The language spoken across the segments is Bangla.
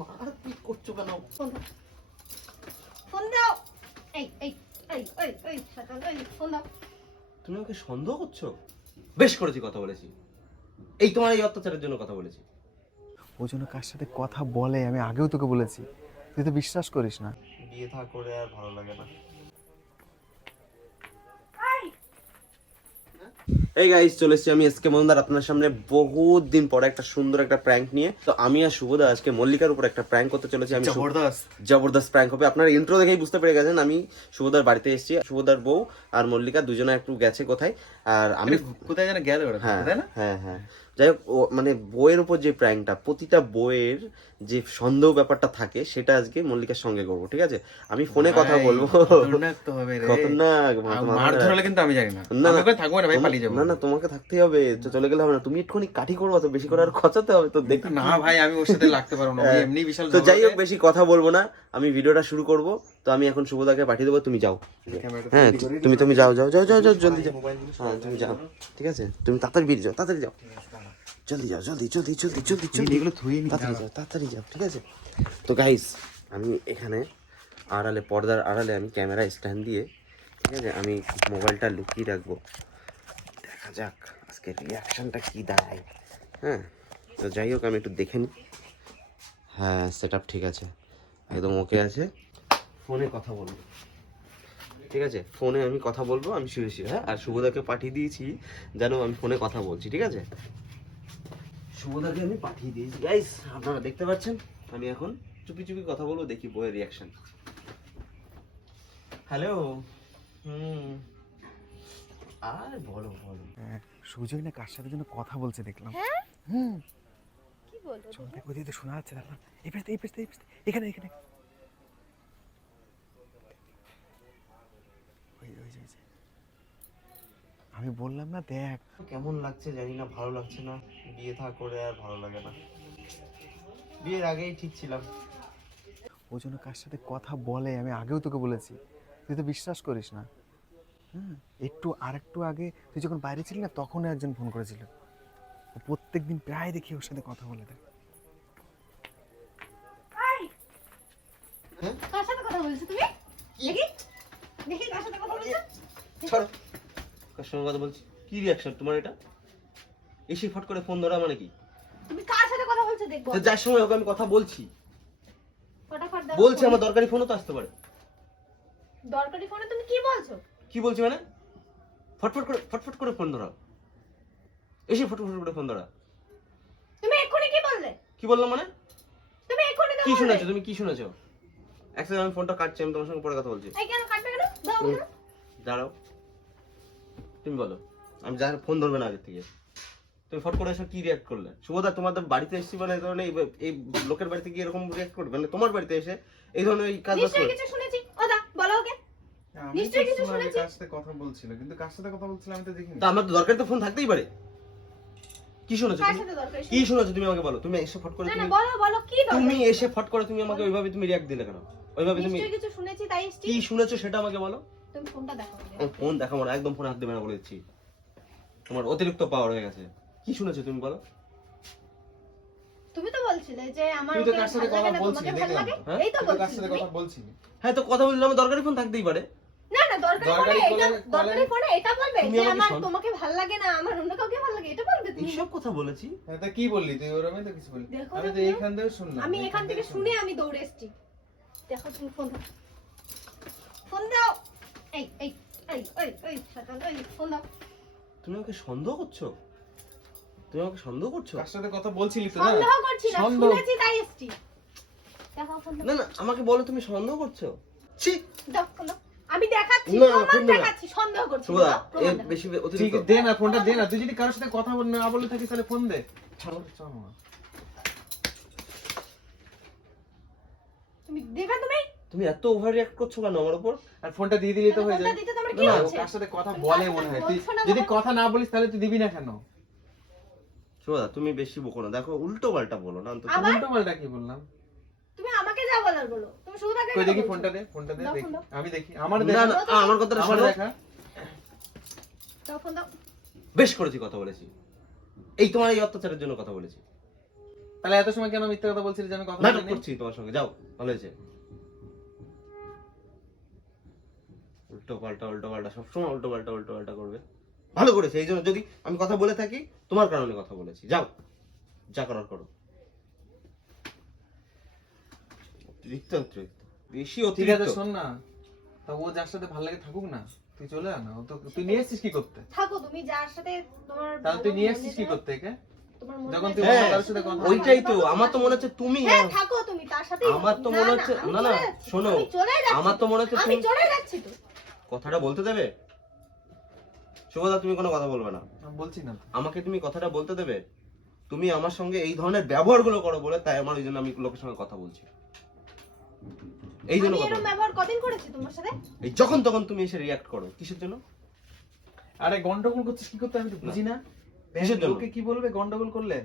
মারপিট করছো কেন? ফোন দাও। এই এই এই এই এই সকাল এই ফোন দাও। তুমি আমাকে সন্দেহ করছো? বেশ করেছি, কথা বলেছি। এই তোমার এই অত্যাচারের জন্য কথা বলেছি। ওই জন্য কার সাথে কথা বলে আমি আগেও তোকে বলেছি, তুই তো বিশ্বাস করিস না। বিয়ে থা করে আর ভালো লাগে না। এই গাইস, চলে এসেছি আমি এসকে মজুমদার আপনার সামনে বহুত দিন পরে একটা সুন্দর একটা প্র্যাঙ্ক নিয়ে। তো আমি আর শুভদা আজকে মল্লিকার উপর একটা প্র্যাঙ্ক করতে চলেছি। আমি জবরদস্ত প্র্যাঙ্ক হবে। আপনারা ইন্ট্রো দেখেই বুঝতে পেরে গেছেন আমি শুভদার বাড়িতে এসেছি। শুভদার বউ আর মল্লিকা দুজনে একটু গেছে কোথায়, আর আমি কোথায় যেন গেল ওরা, তাই না? হ্যাঁ হ্যাঁ, যাই হোক, মানে বইয়ের উপর যে প্র্যাঙ্কটা, প্রতিটা বইয়ের যে সন্দেহ ব্যাপারটা থাকে সেটা আজকে মল্লিকার সঙ্গে করবো, ঠিক আছে? আমি ফোনে কথা বলবো। খতরনাক, মার ধরলে কিন্তু আমি জানি না, আমি থাকবো না ভাই, পালিয়ে যাবো। না না, তোমাকে থাকতেই হবে, চলে গেলে হবে না, তুমি একটুখানি কাঠি করবো, তো বেশি করে আর খচাতে হবে তো, দেখ না ভাই, আমি ওর সাথে লাগতে পারবো না, এমনি বিশাল। তো যাই হোক, বেশি কথা বলবো না, আমি ভিডিওটা শুরু করব। তো আমি এখন শুভদাকে পাঠিয়ে দেবো, তুমি যাও। হ্যাঁ, তুমি যাও যাও যাও যাও যাও, জলদি যাও। হ্যাঁ, তুমি যাও, ঠিক আছে? তুমি তাড়াতাড়ি বেরিয়ে যাও, তাড়াতাড়ি যাও, জলদি যাও, জলদি জলদি জলদি জলদি জলদি, এগুলো ধুয়ে নি, তাড়াতাড়ি যাও, তাড়াতাড়ি যাও, ঠিক আছে? তো গাইস, আমি এখানে আড়ালে, পর্দার আড়ালে আমি ক্যামেরা স্ট্যান্ড দিয়ে, ঠিক আছে, আমি মোবাইলটা লুকিয়ে রাখবো। দেখা যাক আজকে রিয়াকশনটা কি দাঁড়ায়। হ্যাঁ, তো যাই হোক, আমি একটু দেখে নিই। হ্যাঁ, সেট আপ ঠিক আছে, একদম ওকে আছে। ফোনে কথা বলবো, ঠিক আছে? ফোনে আমি কথা বলবো, আমি শুয়ে শুয়ে। হ্যাঁ, আর শুভদাকে পাঠিয়ে দিয়েছি, জানো আমি ফোনে কথা বলছি, ঠিক আছে? শুভদাকে আমি পাঠিয়ে দিয়েছি গাইস, আপনারা দেখতে পাচ্ছেন। আমি এখন চুপি চুপি কথা বলবো, দেখি বইয়ের রিয়াকশন। হ্যালো। আর বলো বলো। সুজয় না কার সাথে যেন কথা বলছে দেখলাম। কি বলছো? চল দেখ, ওই দিকে শোনা যাচ্ছে, দেখলাম। এই পাশে, এই পাশে, এখানে এখানে। ওই ওই যে, আমি বললাম না, দেখ। কেমন লাগছে জানি না, ভালো লাগছে না। বিয়ে থা করে আর ভালো লাগে না। বিয়ের আগেই ঠিক ছিলাম। ওই জন্য কার সাথে কথা বলে আমি আগেও তোকে বলেছি, তুই তো বিশ্বাস করিস না। একটু আগে তুই যখন বাইরে ছিলি না, তখনও একজন ফোন করেছিল। ও প্রত্যেকদিন প্রায় দেখি ওর সাথে কথা বলে দেয়। কার সাথে কথা বলছো তুমি? দেখি দেখি কার সাথে কথা বলছো? ছাড়ো, কার সঙ্গে কথা বলছি? কি রিয়াকশন তোমার এটা? এসে ফট করে ফোন ধরা মানে কি? তুমি কার সাথে কথা বলছো দেখবো। তো যার সময় ওকে আমি কথা বলছি, ফটাফট দাও। বলছি আমার দরকারি ফোনও তো আসতে পারে। দরকারি ফোনে তুমি কি বলছো? কি বলছি মানে? ফটফট করে ফোন ধরা, এসে ফটফট করে ফোন ধরা। তুমি এক্ষুনি কি বললে? কি বললাম মানে? তুমি এক্ষুনি কি বললে। শুনেছো তুমি? কি শুনেছো? এক সেকেন্ড, আমি ফোনটা কাটছি, আমি তোমার সঙ্গে পরে কথা বলছি। এই কেন কাটবে কেন? দাও বলো। দাঁড়াও, তুমি বলো। আমি যা ফোন ধরবে না আগে থেকে। তুমি ফট করে এসে কি রিয়াক্ট করলে? শুভদা, তোমাদের বাড়িতে এসেছি মানে এই ধরনের এই লোকের বাড়িতে কি এরকম রিয়াক্ট করবে? মানে তোমার বাড়িতে এসে এই ধরনের এই কাজ নিশ্চয়ই করবে? কিছু শুনেছি। ও দা বলো ওকে। নিশ্চয়ই কিছু শুনেছি। কার সাথে কথা বলছিল, কিন্তু কার সাথে কথা বলছিল আমি তো দেখিনি। তা আমার তো দরকারি তো ফোন থাকতেই পারে। কি শুনেছো কার তুমি? সাথে দরকারি? কি শুনেছো তুমি আমাকে বলো। তুমি এসে ফট করে না না তুমি বলো বলো কি দরকার? তুমি এসে ফট করে তুমি আমাকে ওইভাবে তুমি রিয়াক্ট দিলে কেন? ওইভাবে তুমি নিশ্চয়ই কিছু শুনেছি তাই এসেছি। কি শুনেছো সেটা আমাকে বলো। তুমি ফোনটা দেখো আগে। ফোন দেখাবো না, একদম ফোন হাত দেবে না বলে দিচ্ছি। তোমার অতিরিক্ত পাওয়ার হয়ে গেছে। কি শুনেছো তুমি বলো। তুমি তো বলছিলে যে আমার তুই তো ওকে কার সাথে ভালো লাগে কথা না, তোমাকে বলছিলি ভালো লাগে। হ্যাঁ? এই তো তুই কার বলছিস সাথে তুমি। কথা বলছিলি? হ্যাঁ, তো কথা বললে আমার দরকারি ফোন থাকতেই পারে। না না দরকারি ফোনে দরকারি এটা ফোনে- দরকারি ফোনে এটা বলবে তুমি যে আমাকে আমার শোন। তোমাকে ভালো লাগে না, আমার অন্য কাউকে ভালো লাগে, এটা বলবে তুমি? এইসব কথা বলেছি। হ্যাঁ, তা কি বললি তুই? ওর আমি তো কিছু বলি। দেখো আমি তো দেখো। এইখান থেকে শুনলাম। আমি এখান থেকে শুনে আমি দৌড়ে এসেছি। দেখো তুমি ফোন দাও। ফোন দাও। এই এই এই এই এই সকাল এই ফোন দাও। তুমি আমাকে সন্দেহ করছো? তুমি আমাকে সন্দেহ করছো? কার সাথে কথা বলছিলি তো? না সন্দেহ করছি না, সন্দেহ। শুনেছি তাই এসেছি। দেখো ফোন দাও। না না, আমাকে বলো তুমি সন্দেহ করছো। ছি, দাও ফোন দাও। আমি দেখাচ্ছি, না, প্রমাণ ফোন দাও না। দেখাচ্ছি, সন্দেহ করছি। শুভদা, দাও, এ প্রমাণ দেখাচ্ছি। বেশি ঠিক অতিরিক্ত। দে না, ফোনটা দে না। তুই যদি কারোর সাথে কথা না বলে থাকিস তাহলে ফোন দে। চল না। তুমি দেখো তুমি তুমি এত ওভার রিঅ্যাক্ট করছো কেন আমার উপর? আর ফোনটা দিয়ে দিলে তো হয়ে ফোনটা যায়। দিতে তোমার না কি না, ও হচ্ছে? কার সাথে কথা তুমি বলে কার মনে হয়। সাথে তুই বলছো না যদি বলো? কথা না বলিস তাহলে তুই দিবি না কেন? শুভদা, তুমি বেশি বকো না। দেখো, উল্টো পাল্টা বলো না অন্তত। আবার? উল্টো পাল্টা কি বললাম? তুমি আমাকে যা বলার বলো। তুমি শুধু তাকে কই কেন দেখি বলছো? ফোনটা দে, ফোনটা দে দাও, দেখি। ফোন দাও। আমি দেখি। আমার না দেখা। না, আমার কথাটা আমার শোনো। দেখা। দাও ফোন দাও। বেশ করেছি, কথা বলেছি। এই তোমার এই অত্যাচারের জন্য কথা বলেছি। তাহলে এত সময় কেন মিথ্যা কথা বলছিলি যে আমি কথা নাটক বলিনি? করছি তোমার সঙ্গে, যাও ভালো হয়েছে। উল্টো পাল্টা সবসময় উল্টো পাল্টা করবে। ভালো করেছে, এই জন্য যদি আমি কথা বলে থাকি তোমার কারণে কথা বলেছি। যাও যা করার করো। অতিরিক্ত বেশি ঠিক আছে অতিরিক্ত। শোন না, তা ও যার সাথে ভালো লাগে থাকুক না, তুই চলে আয় না। ও তো তুই নিয়ে এসেছিস কি করতে? থাকো তুমি যার সাথে তোমার তাহলে তুই ভালো নিয়ে মনে এসেছিস কি যায়, করতে একে? তোমার মনে যখন হয় তুই তার অন্য কারোর সাথে কথা- ওইটাই তো আমার তো মনে হচ্ছে তুমি, হ্যাঁ থাকো তুমি তার সাথে। আমার তো মনে হচ্ছে না না শোনো, আমার তো মনে হচ্ছে আমি তুমি চলে যাচ্ছি তো। কথাটা বলতে দেবে? শুভদা তুমি কোনো কথা বলবে না, আমি বলছি না। আমাকে তুমি কথাটা বলতে দেবে? তুমি আমার সঙ্গে এই ধরনের ব্যবহারগুলো করো বলে তাই আমার, ওই জন্য আমি লোকের সঙ্গে কথা বলছি, এই জন্য আমি কথা এরকম ব্যবহার কদিন করেছি তোমার সাথে? এই যখন তখন তুমি এসে রিয়াক্ট করো, কিসের জন্য? আরে গন্ডগোল করছিস কি করতে আমি তো বুঝি না। কিসের জন্য? লোকে কি বলবে গন্ডগোল করলে?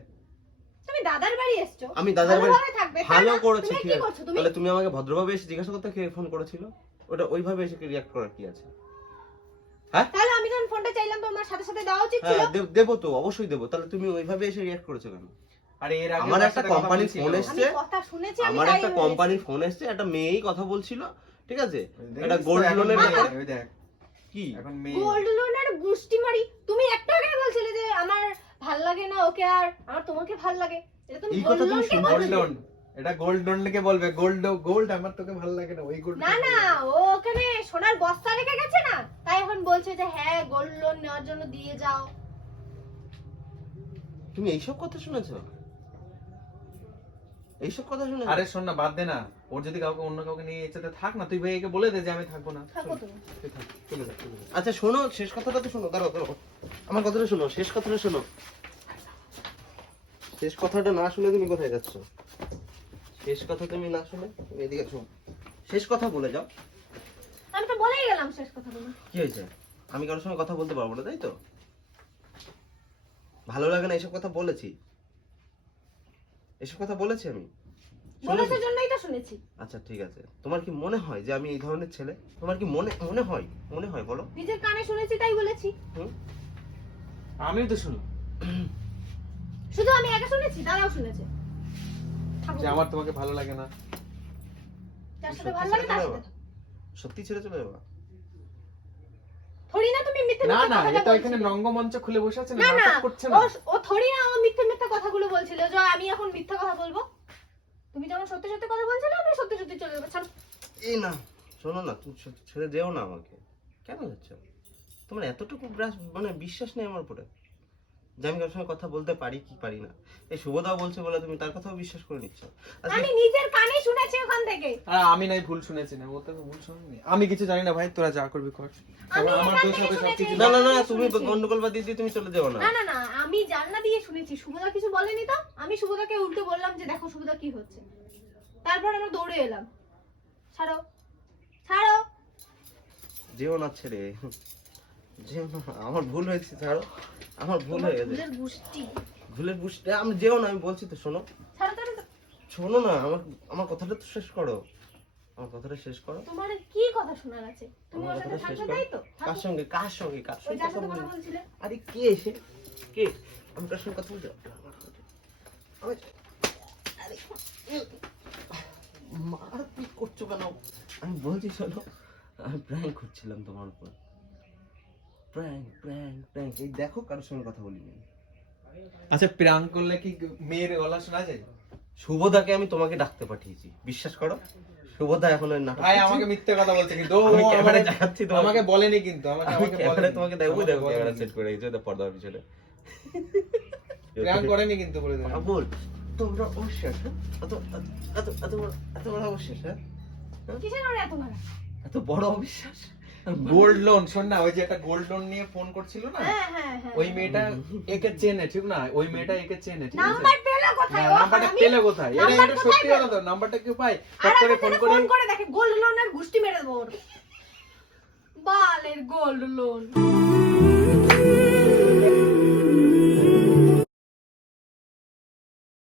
তুমি দাদার বাড়ি এসছো, আমি দাদার বাড়ি ভালোভাবে থাকবে, তাই ভালো না? করেছি, তুমি ঠিক কি আছে। করছো তুমি? তাহলে তুমি আমাকে ভদ্রভাবে এসে জিজ্ঞাসা করতে কে ফোন করেছিল, ওটা ওইভাবে এসে রিয়াক্ট করার কি আছে? হ্যাঁ তাহলে আমি যখন ফোনটা চাইলাম তোমার সাথে সাথে দেওয়া উচিত ছিল। হ্যাঁ দেবো তো, অবশ্যই দেবো। তাহলে তুমি ওইভাবে এসে রিয়াক্ট করেছো কেন? আরে এর আগে আমার ওর একটা সাথে কথা কোম্পানির বলছিল। ফোন আমি এসছে, কথা শুনেছি, আমি আমার তাই একটা বলেছি। কোম্পানির ফোন এসছে, একটা মেয়েই কথা বলছিল, ঠিক আছে? দেখিস একটা তো, গোল্ড এখন লোনের মেয়ে, ব্যাপারে ওই দেখ, কি এখন মেয়ে। গোল্ড লোনের গুষ্টি মারি। তুমি একটু আগে বলছিলে যে আমার ভাল লাগে না ওকে, আর আমার তোমাকে ভাল লাগে। এটা তুমি এই গোল্ড কথা তুমি লোনকে শুনতে গোল্ড বলছিলে। লোন, এটা গোল্ড লোন কে বলবে। গোল্ড আমার তোকে ভালো লাগে না, ওই গোল্ড। না না, ও ওখানে সোনার বস্তা রেখে গেছে না, তাই এখন বলছে যে হ্যাঁ গোল্ড লোন নেওয়ার জন্য দিয়ে যাও। তুমি এইসব কথা শুনেছো? এইসব কথা শুনেছো? আরে শোন না, বাদ দে না। ওর যদি কাউকে অন্য কাউকে নিয়ে ইচ্ছে থাক না, তুই ভাইকে বলে দে যে আমি থাকবো না। থাকো তুমি। তুই থাক, চলে যা, চলে যা। আচ্ছা শোনো, শেষ কথাটা তো শোনো, দাঁড়াও আমার কথাটা শোনো, শেষ কথাটা শোনো। শেষ কথাটা না শুনে তুমি কোথায় যাচ্ছ? শেষ কথা তুমি না শুনে তুমি এদিকে শোনো, শেষ কথা বলে যাও। আমি তো বলেই গেলাম শেষ কথাগুলো। কি হয়েছে? আমি কারোর সঙ্গে কথা বলতে পারবো না, তাই তো? ভালো লাগে না এসব কথা বলেছি? এসব কথা বলেছি আমি? বলেছে জন্যই তো শুনেছি। আচ্ছা ঠিক আছে, তোমার কি মনে হয় যে আমি এই ধরনের ছেলে? তোমার কি মনে হয় বলো? নিজের কানে শুনেছি তাই বলেছি। হুম? আমিও তো শুনো শুধু আমি একা শুনেছি, দাদাও শুনেছে। থাকো। যে আমার তোমাকে ভালো লাগে না। যার সাথে ভালো লাগে তার সাথে থাকো। সত্যি ছেড়ে চলে যাবা? থোড়ি না তুমি মিথ্যে না মিথ্যে না, কথাটা এটা এখানে বলছিলে। রঙ্গমঞ্চ খুলে বসে আছে না, না না, নাটক করছে না। ও থোড়ি না ও মিথ্যে মিথ্যে কথাগুলো বলছিল যে আমি এখন মিথ্যা কথা বলবো। তুমি যখন সত্যি সত্যি কথা বলছিলে আমি সত্যি সত্যি চলে যাবো। ছাড়ো। এই না শোনো না, তুমি ছেড়ে যেও না আমাকে। কেন যাচ্ছ? তোমার এতটুকু মানে বিশ্বাস নেই আমার উপরে যে আমি কারোর সঙ্গে কথা বলতে পারি কি পারি না? এই শুভদা বলছে বলে তুমি তার কথাও বিশ্বাস করে নিচ্ছ? আজকে আমি নিজের কানে শুনেছি ওখান থেকে। আর আমি নাই ভুল শুনেছি না, ও তো ভুল শুনিনি। আমি কিছু জানি না ভাই, তোরা যা করবি কর। আমি আমার এখান দোষ থেকে হবে শুনেছি। সবকিছু। না না না, আমি তুমি শুনেছি। গন্ডগোল বাদ দিয়ে তুমি চলে যাও না। না না না, আমি জানলা দিয়ে শুনেছি। শুভদা কিছু বলেনি তো, আমি শুভদাকে উল্টো বললাম যে দেখো শুভদা কি হচ্ছে। তারপর আমরা দৌড়ে এলাম। ছাড়ো ছাড়ো। যেও না ছেড়ে, যেও না, আমার ভুল হয়েছে, ছাড়ো, আমার ভুল হয়ে গেছে। ভুলের গুষ্টি। ভুলের বুঝতে আমি যেও না, আমি বলছি তো শোনো। ছাড়ো ছাড়ো। শোনো না, আমার কথাটা তো শেষ করো, আমার কথাটা শেষ করো। তোমার কি কথা শোনার আছে? তুমি আমার ওর সাথে কথাটা শেষ থাকবে করো। তাই তো? কার থাকো। সঙ্গে কার সঙ্গে কার ওই সঙ্গে যার কথা সাথে কথা বলি? বলছিলে। আরে কে এসে কে? আমি কার সঙ্গে কথা বলছি? আরে মারপিট করছো কেন? আমি বলছি শোনো, আমি প্র্যাঙ্ক করছিলাম তোমার উপর। প্র্যাঙ্ক এই দেখো কারোর সঙ্গে কথা বলিনি। আচ্ছা, প্রাঙ্ক করলে কি মেয়ের গলা শোনা যায়? শুভদাকে আমি তোমাকে ডাকতে পাঠিয়েছি, বিশ্বাস করো। শুভদা এখন ওই নাটক ভাই করছে। আমাকে মিথ্যে কথা বলছে কিন্তু ও আমি ও ক্যামেরায় আমাকে- দেখাচ্ছি তোমাকে। আমাকে বলেনি কিন্তু, আমাকে আমি আমাকে ক্যামেরায় বলেনি। তোমাকে দেখো, আমাকে দেখো ক্যামেরা বলেনি। সেট করে রেখেছে, ওটা পর্দার পিছনে। প্রাঙ্ক করেনি কিন্তু, বলে দিলাম। বল তোমরা অবিশ্বাস, হ্যাঁ? এত বড় অবিশ্বাস, হ্যাঁ? কিসের ওর এত ভাড়া? এত বড় অবিশ্বাস? গোল্ড লোন, শোন না, ওই যে একটা গোল্ড লোন নিয়ে ফোন করছিল না, হ্যাঁ হ্যাঁ হ্যাঁ। ওই মেয়েটা একে চেনে, ঠিক না? ওই মেয়েটা একে চেনে, ঠিক আছে? নাম্বার পেলো কোথায়? ও নাম্বারটা আমি- পেলে কোথায়? এটা নাম্বার এটা কোথায় সত্যি পেলো? কথা তো, নাম্বারটা কেউ পায়? আর ফট করে আমাকে ফোন ফোন করে করে দেখে গোল্ড লোনের গুষ্টি মেরে দেবো ওর। বালের গোল্ড লোন।